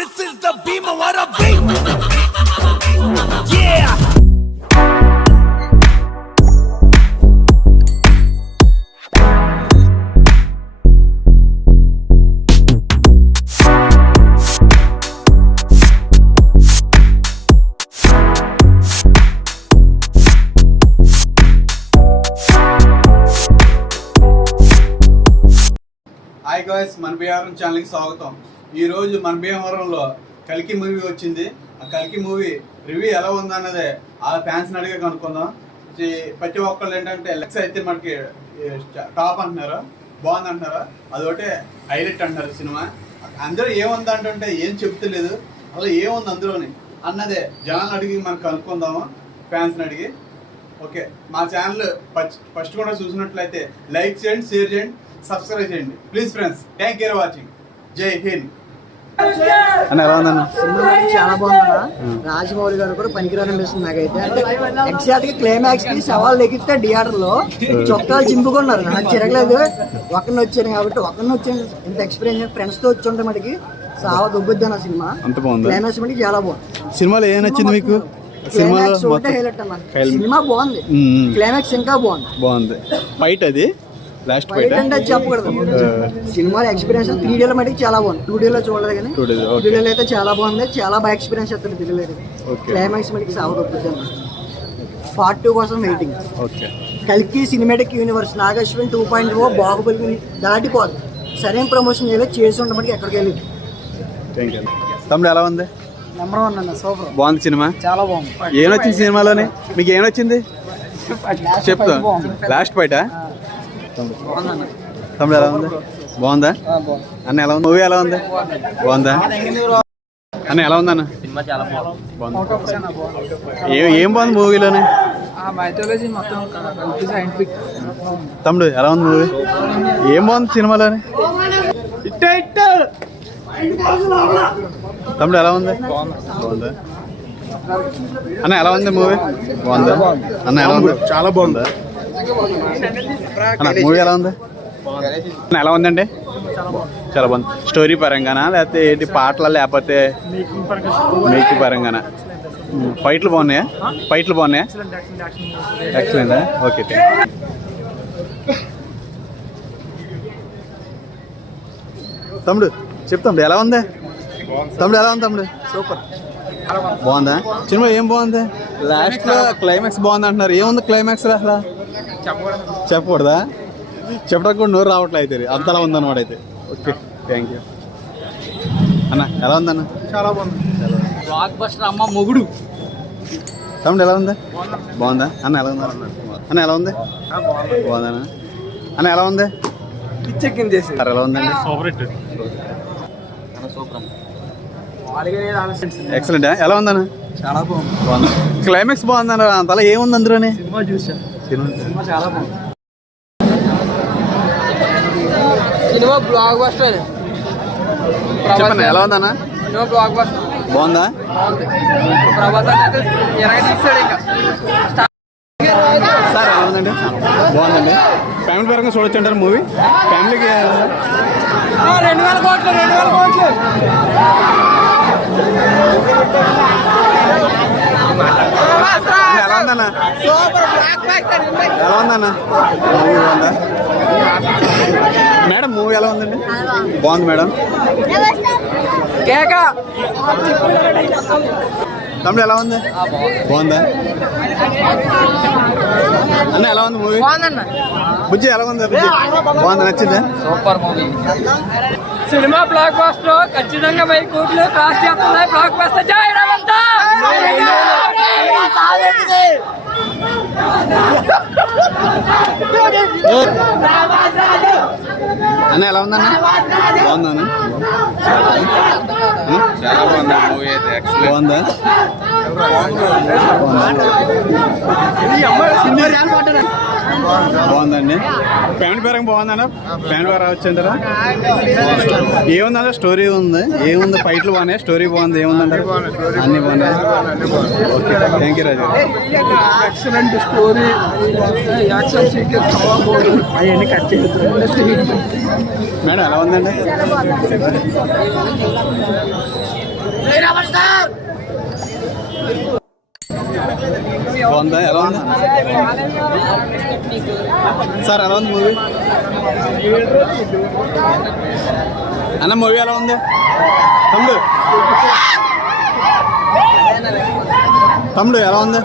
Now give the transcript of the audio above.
This is the Bhimavara beat. Yeah. Hi guys, మన భీమవరం ఛానల్కి స్వాగతం. ఈరోజు మన భీమవరంలో కల్కి మూవీ వచ్చింది. ఆ కల్కి మూవీ రివ్యూ ఎలా ఉందన్నదే ఆ ఫ్యాన్స్ని అడిగే కనుక్కుందాం. ప్రతి ఒక్కళ్ళు ఏంటంటే లెక్స్ అయితే మనకి టాప్ అంటున్నారు, బాగుంది అంటున్నారు, అదొకటే హైలైట్ అంటున్నారు సినిమా. అందరూ ఏముంది అంటే ఏం చెప్తలేదు, అలా ఏముంది అందులోని అన్నదే జనాన్ని అడిగి మనం కనుక్కుందాము, ఫ్యాన్స్ని అడిగి. ఓకే, మా ఛానల్ ఫస్ట్ కూడా చూసినట్లయితే లైక్ చేయండి, షేర్ చేయండి, సబ్స్క్రైబ్ చేయండి please friends. Thank you for watching. జై హింద్. సినిమా చాలా బాగుందన్న. రాజమౌళి గారు కూడా పనికిరాని అనిపిస్తుంది నాకైతే. అంటే ఎగ్జాక్ట్ గా క్లైమాక్స్ కి సవాల్ ఎగితే థియేటర్ లో చొక్కాలు చింపుకున్నారు. నాకు చిరగలేదు, ఒకరిని వచ్చాను కాబట్టి ఒకరిని వచ్చాను. ఇంత ఎక్స్పీరియన్స్ ఫ్రెండ్స్ తో వచ్చి ఉంటే మనకి సావ దొబ్బుద్ది అన్న సినిమా. క్లైమాక్స్ మనకి చాలా బాగుంది. సినిమాలో ఏం నచ్చింది మీకు? క్లైమాక్స్ ఒకటే హైలైట్ అన్న. సినిమా బాగుంది, క్లైమాక్స్ ఇంకా బాగుంది. ఫైట్ అది లాస్ట్ ఫైట్ అంటే చెప్పకూడదు. సినిమా ఎక్స్పీరియన్స్ 3D లో మటుకు చాలా బాగుంది. 2D లో చూడలేదు కానీ 3D లో అయితే చాలా బాగుంది. చాలా బాగా ఎక్స్పీరియన్స్ అవుతుంది 3D లో. క్లైమాక్స్ మనకి సాగుతుంది. పార్ట్ 2 కోసం వెయిటింగ్. కల్కి సినిమాటిక్ యూనివర్స్ నాగశ్విన్ 2.0 బాహుబలి దాటిపోదు. సరైన ప్రమోషన్ చేసి ఉండ మనకి ఎక్కడికి వెళ్ళి. తమ్ముడు ఎలా ఉంది? నెంబర్ 1 అన్న. సూపర్, బాగుంది సినిమా, చాలా బాగుంది. ఏమొచ్చింది సినిమాలోనే? మీకు ఏమొచ్చింది చెప్తా. లాస్ట్ ఫైటా? తమ్ముడు ఎలా ఉంది? బాగుందా అన్న? ఎలా ఉంది మూవీ? ఎలా ఉంది? బాగుందా అన్న? ఎలా ఉంది అన్న? ఏం బాగుంది మూవీలోనే? తమ్ముడు ఎలా ఉంది మూవీ? ఏం బాగుంది సినిమాలోనే? తమ్ముడు ఎలా ఉంది? బాగుందా అన్న? ఎలా ఉంది మూవీ? బాగుందా అన్న? ఎలా ఉంది? చాలా బాగుందా అన్న? మూవీ ఎలా ఉంది? ఎలా ఉందండి? చాలా బాగుంది. స్టోరీ పరంగానా లేకపోతే ఏంటి, పాటల లేకపోతే మేక్ పరంగానా? ఫైట్లు బాగున్నాయా? ఫైట్లు బాగున్నాయా? ఎక్సలెంట్. ఓకే, తమ్ముడు చెప్తాడు ఎలా ఉంది? తమ్ముడు ఎలా ఉంది? తమ్ముడు సూపర్, బాగుందా సినిమా? ఏం బాగుంది? లాస్ట్ లో క్లైమాక్స్ బాగుంది అంటున్నారు. ఏముంది క్లైమాక్స్ లో? అసలు చెప్పకూడదా? చెప్పడానికి కూడా నోరు రావట్లే అయితే, అంతలా ఉందన్నమాట అయితే. ఓకే, థ్యాంక్ యూ అన్న. ఎలా ఉందన్న? చాలా బాగుంది. బ్లాక్ బస్టర్ అమ్మ మొగుడు. తమ్ముడు ఎలా ఉంది? బాగుందా అన్న? ఎలా ఉంది అన్న? ఎలా ఉంది? బాగుందా అన్న? ఎలా ఉంది? ఎలా ఉందండి? ఎక్సలెంట్. ఎలా ఉందన్న? చాలా బాగుంది. క్లైమాక్స్ బాగుందన్న. అంతలా ఏముంది అందులోనే? సినిమా చూసా, సినిమా చాలా బాగుంది. Cinema block buster. చెప్పండి ఎలా ఉందన్న? Cinema block buster. బాగుందా? సార్ ఎలా ఉందండి? బాగుందండి. ఫ్యామిలీ పరంగా చూడొచ్చు అంటారు మూవీ? ఫ్యామిలీకి 2,000 కోట్లు. ఎలా ఉందన్న? ఎలా ఉందన్న? మూవీ బాగుందా మేడం? మూవీ ఎలా ఉందండి? బాగుంది మేడం. తమ్ముడు ఎలా ఉంది? బాగుందా అన్న? ఎలా ఉంది మూవీ? బుజ్జి ఎలా ఉంది? బుజ్జి బాగుందా? నచ్చిందా? Super movie. Cinema block buster. ఖచ్చితంగా 1000 కోట్లు క్రాస్ చేస్తున్నాయి. Block buster. జై రేవంత్. అన్న ఎలా ఉందన్న? బాగుందన్న? చాలా బాగుంది మూవీ అయితే. బాగుందా? బాగుందండి. ఫ్యామిలీ పరంగా బాగుందన్న? ఫ్యామిలీ పరంగా వచ్చింటారా? ఏముందన్న? స్టోరీ ఉంది. ఏముంది? ఫైట్లు బాగున్నాయి, స్టోరీ బాగుంది. ఏముందంటే అన్ని బాగున్నాయి. Okay, thank you Raju. Excellent story, action sequence అవన్నీ కట్ చేస్తుంది. మేడం ఎలా ఉందండి? బాగుందా? ఎలా ఉంది సార్? ఎలా ఉంది మూవీ అన్న? మూవీ ఎలా ఉంది తమ్ముడు? తమ్ముడు ఎలా ఉంది?